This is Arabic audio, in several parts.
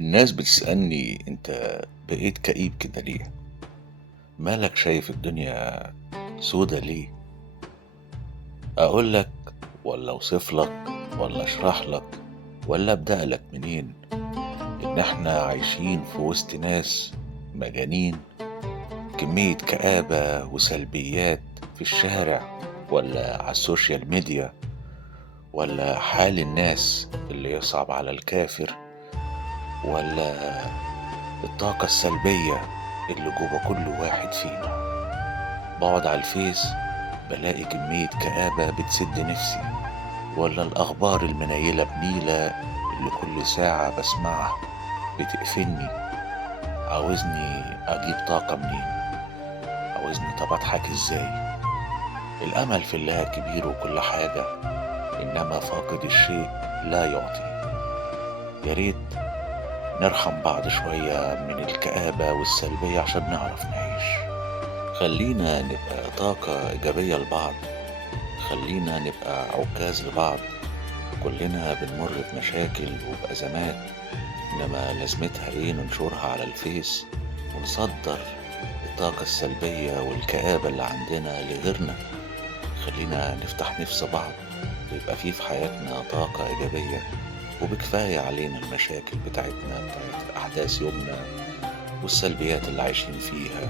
الناس بتسألني انت بقيت كئيب كده ليه؟ مالك شايف الدنيا سودا ليه؟ اقولك ولا اوصفلك ولا اشرحلك ولا ابدألك منين؟ ان احنا عايشين في وسط ناس مجانين، كمية كآبة وسلبيات في الشارع ولا على السوشيال ميديا، ولا حال الناس اللي يصعب على الكافر، ولا الطاقة السلبية اللي جوه كل واحد فينا. بقعد على الفيس بلاقي كمية كآبة بتسد نفسي، ولا الأخبار المنيلة بنيلة اللي كل ساعة بسمعها بتقفلني. عاوزني أجيب طاقة منين؟ عاوزني طب أضحك إزاي؟ الأمل في الله كبير وكل حاجة، إنما فاقد الشيء لا يعطي. يا ريت نرحم بعض شوية من الكآبة والسلبية عشان نعرف نعيش. خلينا نبقى طاقة إيجابية لبعض، خلينا نبقى عكاز لبعض. كلنا بنمر بمشاكل وبأزمات، إنما لازمتها إيه ننشرها على الفيس ونصدر الطاقة السلبية والكآبة اللي عندنا لغيرنا؟ خلينا نفتح نفس بعض ويبقى في حياتنا طاقة إيجابية، وبكفاية علينا المشاكل بتاعت أحداث يومنا والسلبيات اللي عايشين فيها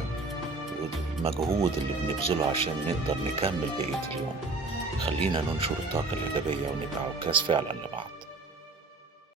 والمجهود اللي بنبذله عشان نقدر نكمل بقية اليوم. خلينا ننشر الطاقة الإيجابية ونبقى عكاز فعلا لبعض.